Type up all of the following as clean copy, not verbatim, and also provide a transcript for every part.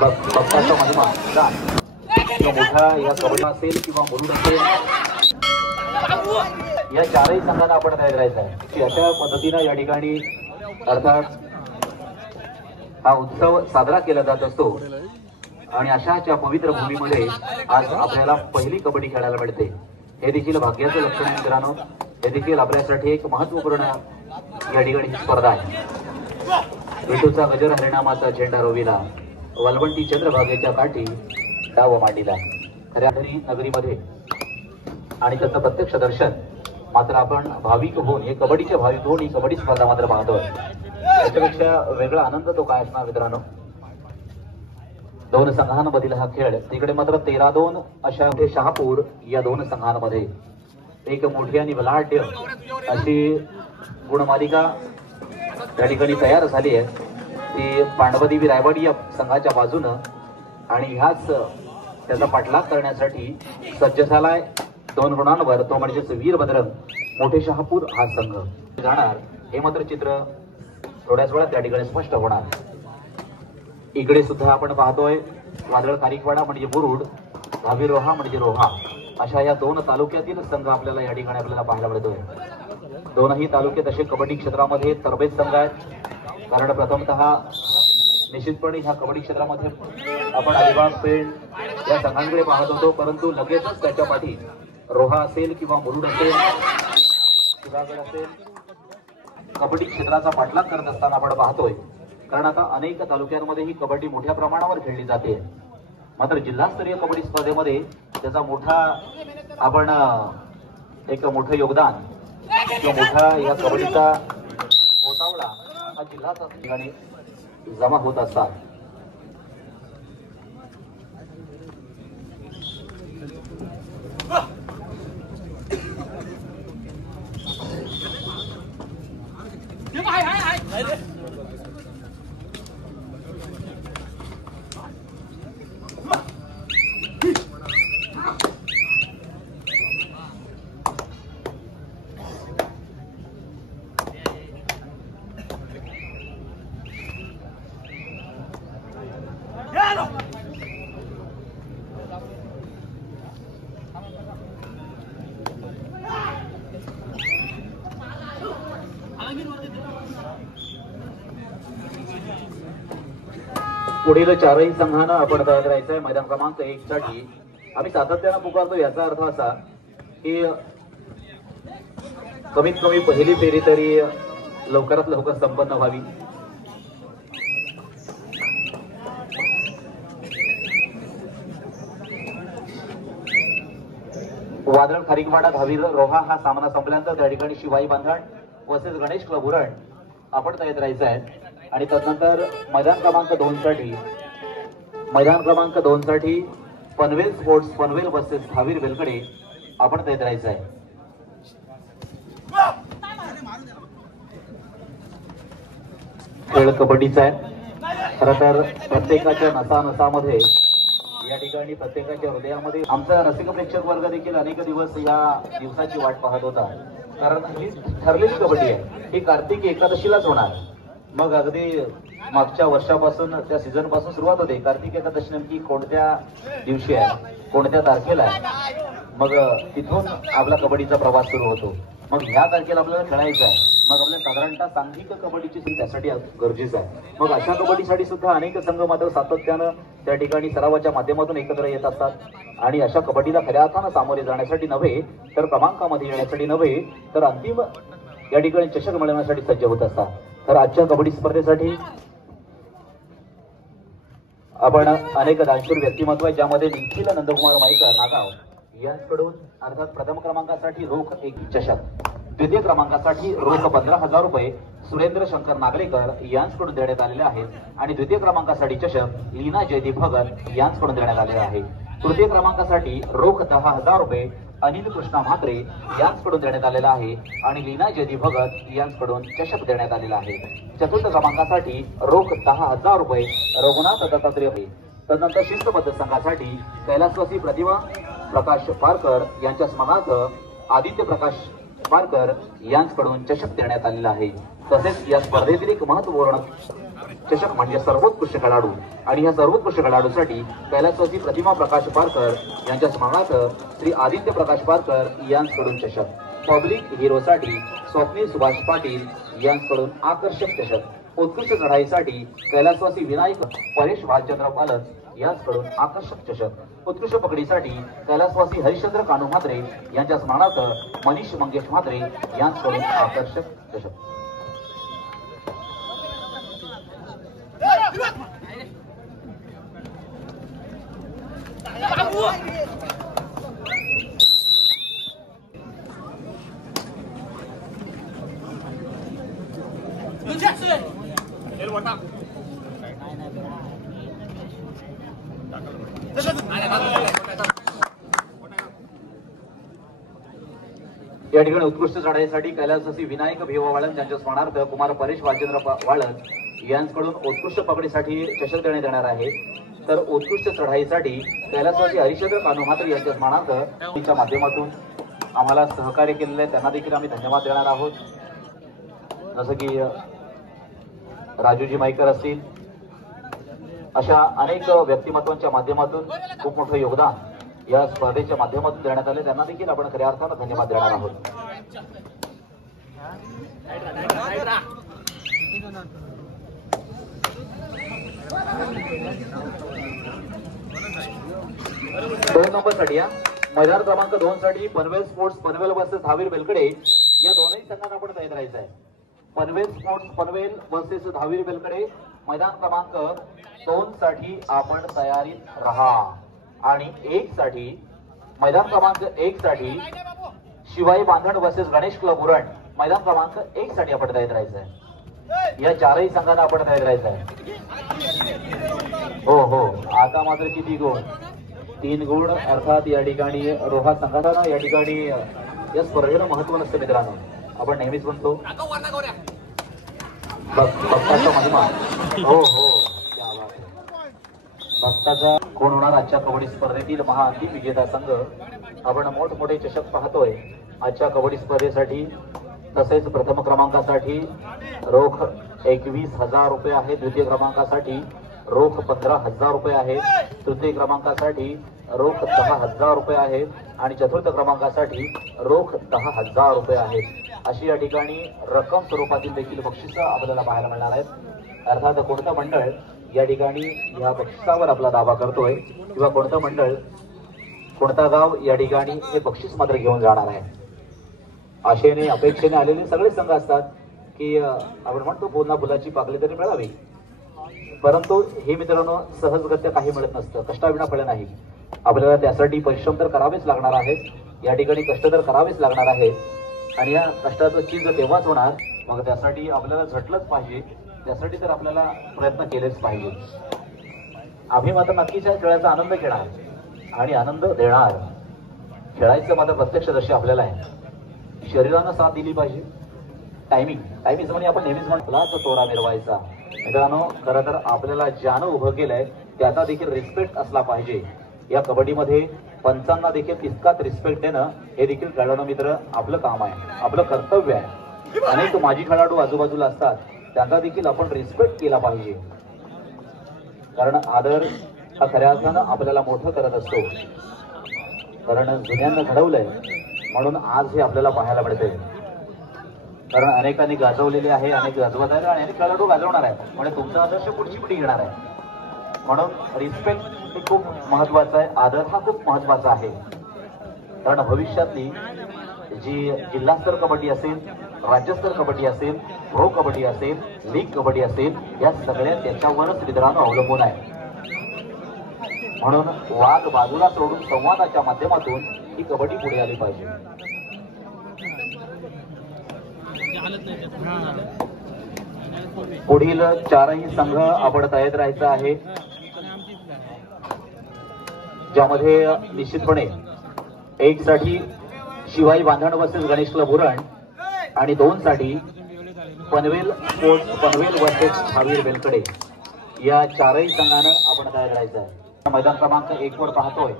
भक्ताचा महिमा मोठा या कबड्डी असेल किंवा मुरुड असेल, या चारही संघांना आपण तयार करायचं आहे. अशा पद्धतीनं या ठिकाणी अर्थात हा उत्सव साजरा केला जात असतो. आणि अशाच्या पवित्र भूमीमध्ये आज आपल्याला पहिली कबड्डी खेळायला मिळते. हे देखील भाग्याचं लक्षण आहे मित्रांनो. हे देखील आपल्यासाठी एक महत्वपूर्ण या ठिकाणी स्पर्धा आहे. विठूचा गजर हरिनामाचा झेंडा रोविला, वलवंटी चंद्रभागेच्या काठी डाव मांडीला. खऱ्या नगरीमध्ये आणि त्याचं प्रत्यक्ष दर्शन मात्र आपण भाविक होऊन, हे कबड्डीचे भाविक होऊन ही कबड्डी स्पर्धा मात्र पाहतोय. त्याच्यापेक्षा वेगळा आनंद तो काय असणार मित्रांनो. दोन संघांमधील हा खेळ. तिकडे मात्र 13-2 अशा शहापूर या दोन संघांमध्ये एक मोठी आणि बलाढ्य अशी गुणमालिका त्या ठिकाणी तयार झाली आहे. ती पांडवदेवी रायवाडी या संघाच्या बाजूनं, आणि ह्याच त्याचा पाठलाग करण्यासाठी सज्ज झालाय 2 गुणांवर, तो म्हणजेच वीरभद्रंग मोठे शहापूर हा संघ जाणार. हे मात्र चित्र थोड्याच वेळात त्या ठिकाणी स्पष्ट होणार. इकडे सुद्धा आपण पाहतोय वादळ कारिकवाडा म्हणजे मुरुड, धाविरोहा म्हणजे रोहा, अशा या 2 तालुक्यातील संघ आपल्याला या ठिकाणी आपल्याला पाहायला मिळतोय. दोनही तालुके तसे कबड्डी क्षेत्रामध्ये तरबेज संघ आहेत. कारण प्रथमतः निश्चितपणे ह्या कबड्डी क्षेत्रामध्ये आपण अलिबाग, पेण या संघांकडे पाहत होतो, परंतु लगेचच त्याच्या पाठी रोहा असेल किंवा मुरुड असेल, सुधागड असेल, कबड्डी क्षेत्राचा पाठलाग करत असताना आपण पाहतोय. कारण आता अनेक तालुक्यांमध्ये ही कबड्डी मोठ्या प्रमाणावर खेळली जाते. मात्र जिल्हास्तरीय कबड्डी स्पर्धेमध्ये त्याचा मोठा आपण एक मोठं योगदान किंवा मोठा या कबड्डीचा गोतावळा हा जिल्ह्याच्या ठिकाणी जमा होत असतात. पुढील 4ही संघांना आपण तयार करायचं आहे मैदान क्रमांक 1 साठी. आम्ही सातत्यानं पुकारतो, याचा अर्थ असा की कमीत कमी पहिली फेरी तरी लवकरात लवकर संपन्न व्हावी. वादळ खारीकवाडा धावीर रोहा हा सामना संपल्यानंतर त्या ठिकाणी शिवाई बांधण तसेच गणेश क्लब उरण आपण तयार करायचं आहे. आणि त्यानंतर मैदान क्रमांक 2 साठी पनवेल स्पोर्ट्स पनवेल वर्सेस धावीर वेलकडे आपण तयार करायचं आहे. खेळ कबड्डीचा आहे. खरं तर प्रत्येकाच्या नसानसामध्ये या ठिकाणी प्रत्येकाच्या हृदयामध्ये आमचा रसिक प्रेक्षक वर्ग देखील अनेक दिवस या दिवसाची वाट पाहत होता. कारण ही ठरलेली कबड्डी आहे, ही कार्तिक एकादशीलाच होणार. मग अगदी मागच्या वर्षापासून त्या सीझन पासून सुरुवात होते. कार्तिक एकादशी नेमकी कोणत्या दिवशी आहे, कोणत्या तारखेला आहे, मग तिथून आपला कबड्डीचा प्रवास सुरू होतो. मग ह्या तारखेला आपल्याला खेळायचं आहे. मग आपल्याला साधारणतः सांघिक कबड्डीची त्यासाठी गरजेचं आहे. मग अशा कबड्डीसाठी सुद्धा अनेक संघ मात्र सातत्यानं त्या ठिकाणी सरावाच्या माध्यमातून एकत्र येत असतात. आणि अशा कबड्डीला खऱ्या अर्थानं सामोरे जाण्यासाठी नव्हे तर क्रमांकामध्ये येण्यासाठी नव्हे तर अंतिम या ठिकाणी चषक मिळवण्यासाठी सज्ज होत असतात. तर आजच्या कबड्डी स्पर्धेसाठी आपण अनेक दानशूर व्यक्तिमत्व आहेत, ज्यामध्ये निखिल नंदकुमार माईकर नागाव यांकडून अर्थात प्रथम क्रमांकासाठी रोख 1 चषक, द्वितीय क्रमांकासाठी रोख 15,000 रुपये सुरेंद्र शंकर नागलेकर यांच्याकडून देण्यात आलेले आहेत. आणि द्वितीय क्रमांकासाठी चषक लीना जयदीप भगत यांच्याकडून देण्यात आलेले आहे. तृतीय क्रमांकासाठी रोख 10,000 रुपये अनिल कृष्णा म्हात्रे यांच्याकडून देण्यात आलेला आहे. आणि लीना जयदीप भगत यांच्याकडून चषक देण्यात आलेला आहे. चतुर्थ क्रमांकासाठी रोख 10,000 रुपये रघुनाथ दत्तात्रेय. तदनंतर शिस्तबद्ध संघासाठी कैलासवासी प्रतिभा प्रकाश पारकर यांच्या स्मरणार्थ आदित्य प्रकाश पारकर यांच्याकडून चषक देण्यात आलेला आहे. तसेच या स्पर्धेतील एक महत्त्वपूर्ण चषक म्हणजे सर्वोत्कृष्ट खेळाडू आणि या सर्वोत्कृष्ट खेळाडूसाठी कैलासवासी प्रतिमा प्रकाश पारकर यांच्या स्मरणार्थ श्री आदित्य प्रकाश पारकर यांकडून चषक, पब्लिक हिरोसाठी स्वप्नील सुभाष पाटील यांकडून आकर्षक चषक, उत्कृष्ट चढाईसाठी कैलासवासी विनायक परेश भालचंद्र पालक यांकडून आकर्षक चषक, उत्कृष्ट पकडीसाठी कैलासवासी हरिश्चंद्र कानू म्हात्रे यांच्या स्मरणार्थ मनीष मंगेश म्हात्रे यांकडून आकर्षक चषक. या ठिकाणी उत्कृष्ट चढाईसाठी कैलासवासी विनायक भिवा वाळंज यांच्या स्मरणार्थ कुमार परेश भालचंद्र वाळंज यांच्याकडून उत्कृष्ट पकडीसाठी चषक देण्यात येणार आहे. तर उत्कृष्ट चढाईसाठी कैलासवासी हरिश्चंद्र कानू म्हात्रे यांच्या स्मरणार्थ त्यांच्या माध्यमातून आम्हाला सहकार्य केलेले त्यांना देखील आम्ही धन्यवाद देणार आहोत. जसं की राजूजी माईकर असतील, अशा अनेक व्यक्तिमत्वांच्या माध्यमातून खूप मोठं योगदान या स्पर्धेच्या माध्यमातून देण्यात आले, त्यांना देखील आपण खऱ्या अर्थानं धन्यवाद देणार आहोत. दोन नंबर साठी मैदान क्रमांक 2 साठी पनवेल स्पोर्ट्स पनवेल वर्सेस धावीर बेलकडे या दोनही संघांना आपण तयार राहायचं आहे. पनवेल स्पोर्ट्स पनवेल वर्सेस धावीर बेलकडे मैदान क्रमांक 2 साठी आपण तयारीत राहा. आणि 1 साठी मैदान क्रमांक 1 साठी शिवाई बांधण वर्सेस गणेश क्लब उरण मैदान क्रमांक 1 साठी आपण तयार राहायचं आहे. या चारही संघांना आपण तयार राहायचं आहे. हो हो, आता मात्र किती गुण? 3 गुण. अर्थात या ठिकाणी रोहा संघाला या ठिकाणी या स्पर्धेला महत्व नसतं मित्रांनो. आपण नेहमीच म्हणतो भक्ताचा महिमा. हो हो, भक्ताचा कोण होणार आजच्या कबड्डी स्पर्धेतील महाअंतिम विजेता संघ? आपण मोठमोठे चषक पाहतोय आजच्या कबड्डी स्पर्धेसाठी. तसेच प्रथम क्रमांकासाठी रोख 21,000 रुपये आहे, द्वितीय क्रमांकासाठी रोख 15,000 रुपये आहे, तृतीय क्रमांकासाठी रोख 10,000 रुपये आहे आणि चतुर्थ क्रमांकासाठी रोख 10,000 रुपये आहेत. अशी या ठिकाणी रक्कम स्वरूपातील देखील बक्षिसं आपल्याला पाहायला मिळणार आहेत. अर्थात कोणतं मंडळ या ठिकाणी या बक्षिसावर आपला दावा करतोय किंवा कोणतं मंडळ कोणता गाव या ठिकाणी हे बक्षीस मात्र घेऊन जाणार आहे. आशेने अपेक्षेने आलेले सगळे संघ असतात की आपण म्हणतो पुन्हा फुलाची पाकळी तरी मिळावी, परंतु हे मित्रांनो सहजगत्या काही मिळत नसतं. कष्टाविना फळे नाही. आपल्याला त्यासाठी परिश्रम तर करावेच लागणार आहेत. या ठिकाणी कष्ट तर करावेच लागणार आहे आणि या कष्टाचं चीज तेव्हाच होणार, मग त्यासाठी आपल्याला झटलंच पाहिजे. त्यासाठी तर आपल्याला प्रयत्न केलेच पाहिजे. आम्ही मात्र नक्कीच या खेळाचा आनंद घेणार आणि आनंद देणार. खेळायचं मात्र प्रत्यक्षदर्शी आपल्याला आहे. शरीरानं साथ दिली पाहिजे. टायमिंग म्हणजे आपण नेहमीच म्हणतो तोरा मिरवायचा. मित्रांनो, खरं तर आपल्याला ज्यानं उभं केलंय त्याचा देखील रिस्पेक्ट असला पाहिजे. या कबड्डीमध्ये पंचांना देखील तितकाच रिस्पेक्ट देणं हे देखील खेळाडू मित्र आपलं काम आहे, आपलं कर्तव्य आहे. अनेक माजी खेळाडू आजूबाजूला असतात, त्यांचा देखील आपण रिस्पेक्ट केला पाहिजे. कारण आदर हा खऱ्या अर्थानं आपल्याला मोठं करत असतो. कारण जुन्यांना घडवलंय म्हणून आज हे आपल्याला पाहायला मिळते. कारण अनेकांनी गाजवलेले आहे, अनेक गाजवत आहे आणि अनेक खेळाडू गाजवणार आहे. म्हणजे तुमचा आदर्श पुढची पिढी घेणार आहे. म्हणून रिस्पेक्ट हे खूप महत्वाचं आहे. आदर हा खूप महत्वाचा आहे. कारण भविष्यातली जी जिल्हास्तर कबड्डी असेल, राज्यस्तर कबड्डी असेल, प्रो कबड्डी असेल, लीग कबड्डी असेल, या सगळ्या त्याच्यावरच मित्रांनो अवलंबून आहे. म्हणून वाद बाजूला सोडून संवादाच्या माध्यमातून ही कबड्डी पुढे आली पाहिजे. पुढील चारही संघ आपण तयार राहायचं आहे, ज्यामध्ये निश्चितपणे 1 साठी शिवाई बांधण वर्सेस गणेश क्लब उरण आणि 2 साठी पनवेल स्पोर्ट्स पनवेल वर्सेस धावीर बेलकडे या चारही संघानं आपण तयार राहायचं आहे. मैदान क्रमांक 1 वर पाहतोय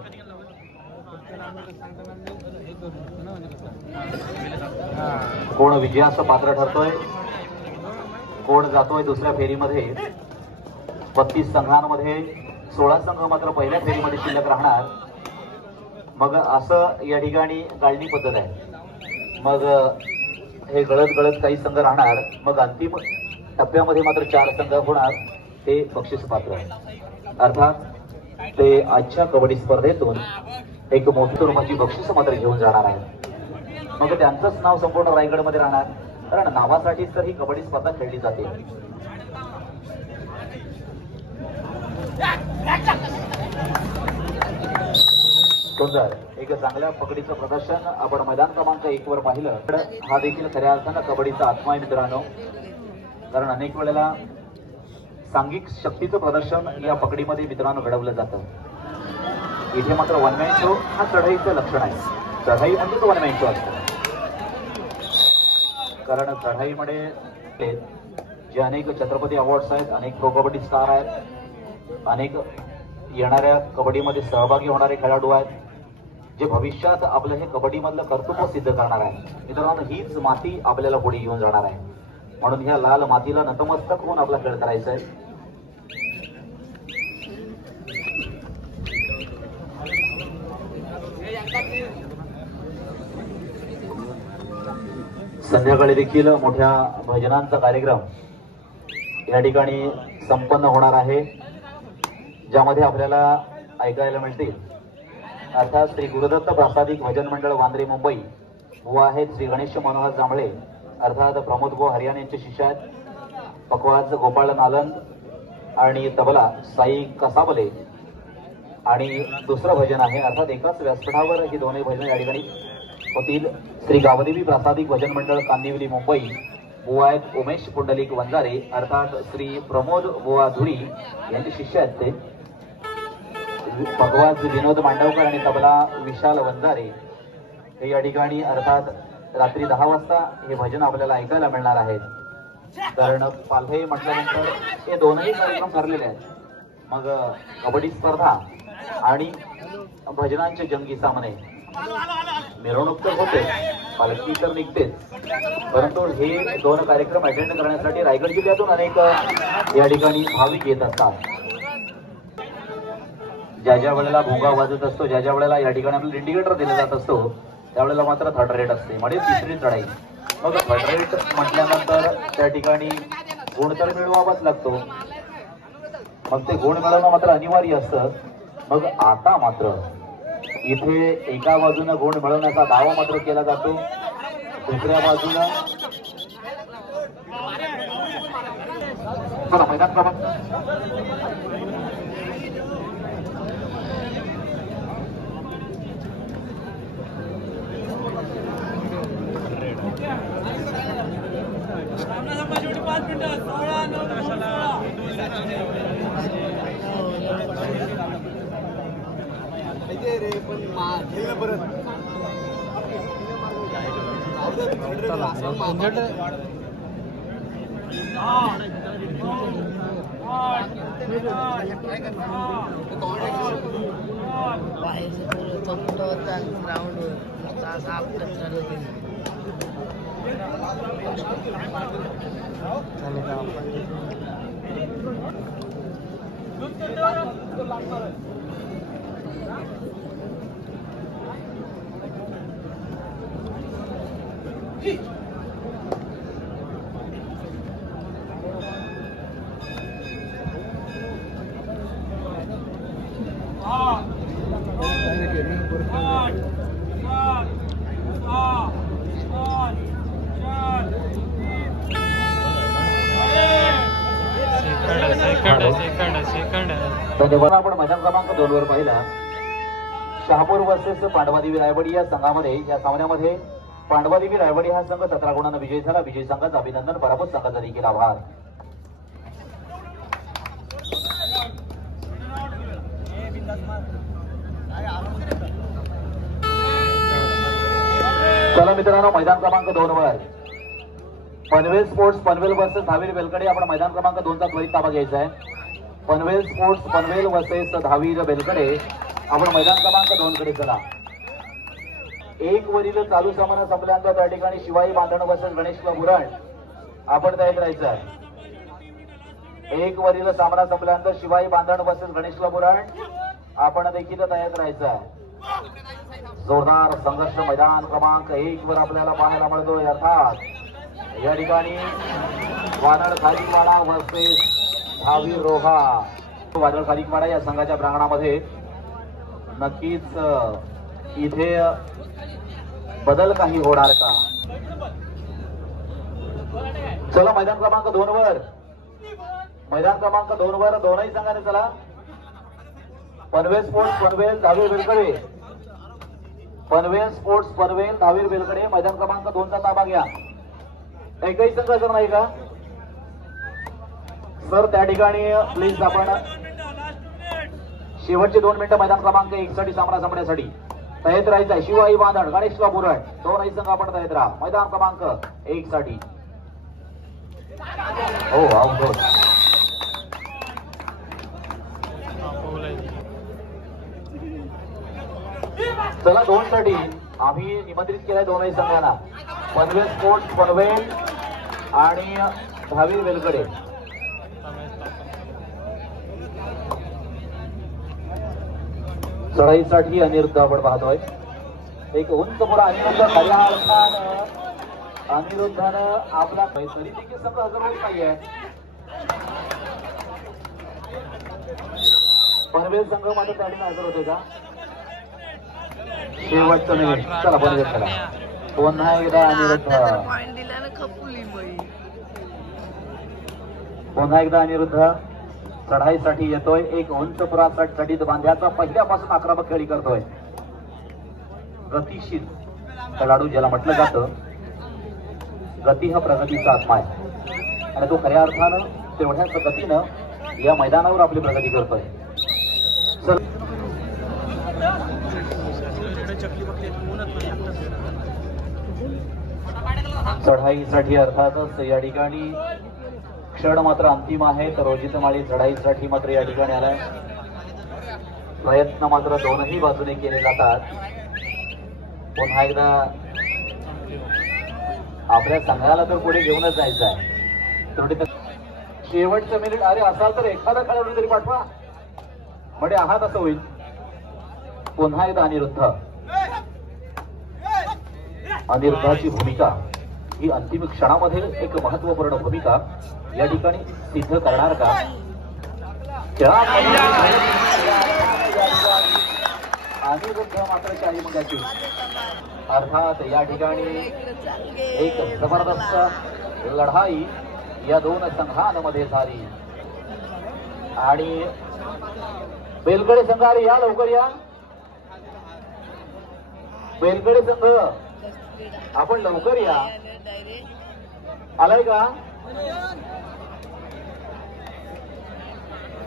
कोण विजयाचं पात्र ठरतोय. कोण जातोय दुसऱ्या फेरीमध्ये. 32 संघांमध्ये 16 संघ मात्र पहिल्या फेरीमध्ये शिल्लक राहणार. मग असं या ठिकाणी गाळणी पद्धत आहे. मग हे गळत गळत काही संघ राहणार. मग अंतिम टप्प्यामध्ये मात्र 4 संघ होणार. ते बक्षीस पात्र अर्थात ते आजच्या कबड्डी स्पर्धेतून एक मोठी स्वरूपाची बक्षीस मात्र घेऊन जाणार आहे. मग त्यांचंच नाव संपूर्ण रायगडमध्ये राहणार. कारण नावासाठीच तर ही कबड्डी स्पर्धा खेळली जाते. सुंदर एक चांगल्या पकडीचं प्रदर्शन आपण मैदान क्रमांक 1 वर पाहिलं. हा देखील खऱ्या अर्थानं कबड्डीचा आत्मा आहे मित्रांनो. कारण अनेक वेळेला सांघिक शक्तीचं प्रदर्शन या पकडीमध्ये मित्रांनो घडवलं जातं. इथे मात्र वन मॅन शो हा चढाईचं लक्षण आहे. चढाई म्हणजेच वन मॅन शो असतो. कारण चढाईमध्ये जे अनेक छत्रपती अवॉर्ड्स आहेत, अनेक प्रो कबड्डी स्टार आहेत, अनेक येणाऱ्या कबड्डीमध्ये सहभागी होणारे खेळाडू आहेत, जे भविष्यात आपलं हे कबड्डीमधलं कर्तृत्व सिद्ध करणार आहे. मित्रांनो हीच माती आपल्याला पुढे घेऊन जाणार आहे. म्हणून ह्या लाल मातीला नतमस्तक होऊन आपला खेळ करायचा आहे. संध्याकाळी देखील मोठ्या भजनांचा कार्यक्रम या ठिकाणी संपन्न होणार आहे, ज्यामध्ये आपल्याला ऐकायला मिळतील. अर्थात श्री गुरुदत्त प्रासादिक भजन मंडळ वांद्रे मुंबई व आहेत श्री गणेश मनोहर जांभळे अर्थात प्रमोद गो हरियाण यांचे शिष्य आहेत. पकवाज गोपाळ नालन आणि तबला साई कसाबले. आणि दुसरं भजन आहे अर्थात एकाच व्यासपीठावर ही दोन्ही भजन या ठिकाणी होतील. श्री गावदेवी प्रासादिक भजन मंडळ कांदिवली मुंबई व आहेत उमेश पुंडलिक वंजारे अर्थात श्री प्रमोद बुवा धुरी यांचे शिष्य आहेत. ते भगवाज विनोद मांडवकर आणि तबला विशाल वंजारे हे या ठिकाणी अर्थात रात्री 10 वाजता हे भजन आपल्याला ऐकायला मिळणार आहेत. कारण पालघे म्हटल्यानंतर हे दोनही कार्यक्रम ठरलेले आहेत. मग कबड्डी स्पर्धा आणि भजनांचे जंगी सामने. मिरवणूक तर होते, पालखी तर निघतेच, परंतु हे दोन कार्यक्रम अटेंड करण्यासाठी रायगड जिल्ह्यातून अनेक या ठिकाणी भाविक येत असतात. ज्या ज्या वेळेला भोंगा वाजत असतो, ज्या ज्या वेळेला या ठिकाणी आपल्याला इंडिकेटर दिला जात असतो, त्यावेळेला मात्र थर्ड रेट असते, म्हणजे तिसरी चढाई. मग थर्ड रेट म्हटल्यानंतर त्या ठिकाणी गुण तर मिळवावाच लागतो. मग ते गुण मिळवणं मात्र अनिवार्य असतं. मग आता मात्र इथे एका बाजूने गुण मिळवण्याचा दावा मात्र केला जातो, दुसऱ्या बाजूला मैदान क्रमांक आपण मैदान क्रमांक 2 वर पाहिला. शहापूर वर्सेस पांडवादेवी रायवाडी या संघामध्ये या सामन्यामध्ये पांडवादेवी रायवाडी हा संघ 17 गुणांना विजयी झाला. विजयी संघाचं अभिनंदन, पराभूत संघाचा देखील आभार. चला मित्रांनो, मैदान क्रमांक 2 वर पनवेल स्पोर्ट्स पनवेल वर्सेस धावीर बेलकडे आपण मैदान क्रमांक 2 चा त्वरित ताबा घ्यायचा आहे. पनवेल स्पोर्ट्स पनवेल वर्सेस धावीर बेलकडे आपण मैदान क्रमांक 2 कडे चला. 1 वरील चालू सामना संपल्यानंतर त्या ठिकाणी शिवाई बांधण वर्सेस गणेश बुरण आपण तयार करायचं आहे. एक वरील सामना संपल्यानंतर शिवाई बांधण वर्सेस गणेशला बुराड आपण देखील तयार राहायचं आहे। जोरदार संघर्ष मैदान क्रमांक 1 वर आपल्याला पाहायला मिळतोय। अर्थात या ठिकाणी वादळ खारीकवाडा वर्सेस धावी रोहा। वादळ खारीकवाडा या संघाच्या प्रांगणामध्ये नक्कीच इथे बदल काही होणार का? चला मैदान क्रमांक 2 वर, मैदान क्रमांक 2 वर दोनही संघाने चला। पनवेल स्पोर्ट्स पनवेल धावीर बेलकडे, पनवेल स्पोर्ट्स पनवेल धावीर बेलकडे मैदान क्रमांक 2 चा ताबा घ्या। एकही संघ जर नाही का सर त्या ठिकाणी प्लीज आपण शेवटचे 2 मिनिटं मैदान क्रमांक 1 साठी सामना संपण्यासाठी तयार राहायचं आहे। शिवाई बांधण गणेशला बुराड दोनही संघ आपण तयार राहा मैदान क्रमांक 1 साठी। हो आउट। चला 2 साठी आम्ही निमंत्रित केलाय दोनही संघांना, पनवेल स्पोर्ट्स पनवेल आणि धावीर वेलकडे। चढाईसाठी अनिरुद्ध आपण पाहतोय। एक उंच पुरा अनिरुद्ध खऱ्या अर्थानं अनिरुद्धानं आपला तरी देखील संघ हजर होत नाहीये। पनवेल संघ मात्र त्या ठिकाणी हजर होते का? शेवटचं मिनिट चला पनवेल चला पुन्हा एकदा अनिरुद्ध, पुन्हा एकदा अनिरुद्ध चढाईसाठी येतोय। एक उंच पुरा चढीत बांध्याचा पहिल्यापासून आक्रमक खेळी करतोय। गतिशील खेळाडू ज्याला म्हटलं जातं, गती हा प्रगतीचा आत्मा आहे आणि तो खऱ्या अर्थानं तेवढ्याच गतीनं या मैदानावर आपली प्रगती करतोय। चढाईसाठी अर्थातच या ठिकाणी क्षण मात्र अंतिम आहे। तर रोजित माळी चढाईसाठी मात्र या ठिकाणी आलाय। प्रयत्न मात्र दोनही बाजूने केले जातात। पुन्हा एकदा आपल्या संघाला तर पुढे घेऊनच जायचं आहे। शेवटचं मिनिट अरे असाल तर एखादा खेळाडू तरी पाठवा म्हणजे आहात असं होईल। पुन्हा एकदा अनिरुद्ध, अनिरुद्धाची भूमिका ही अंतिम क्षणामध्ये एक महत्वपूर्ण भूमिका या ठिकाणी सिद्ध करणार का? अनिरुद्ध मात्र शाही मुलाची अर्थात या ठिकाणी एक जबरदस्त लढाई या 2 संघांमध्ये झाली आणि बेलकडे संघ अरे या लवकर या, बेलकडे संघ आपण लवकर या, आलाय का?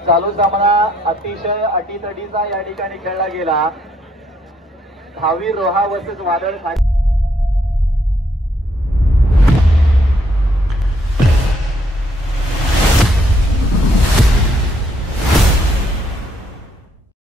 चालू सामना अतिशय अटीतटीचा या ठिकाणी खेळला गेला। धावीर रोहा वर्सेस वादळ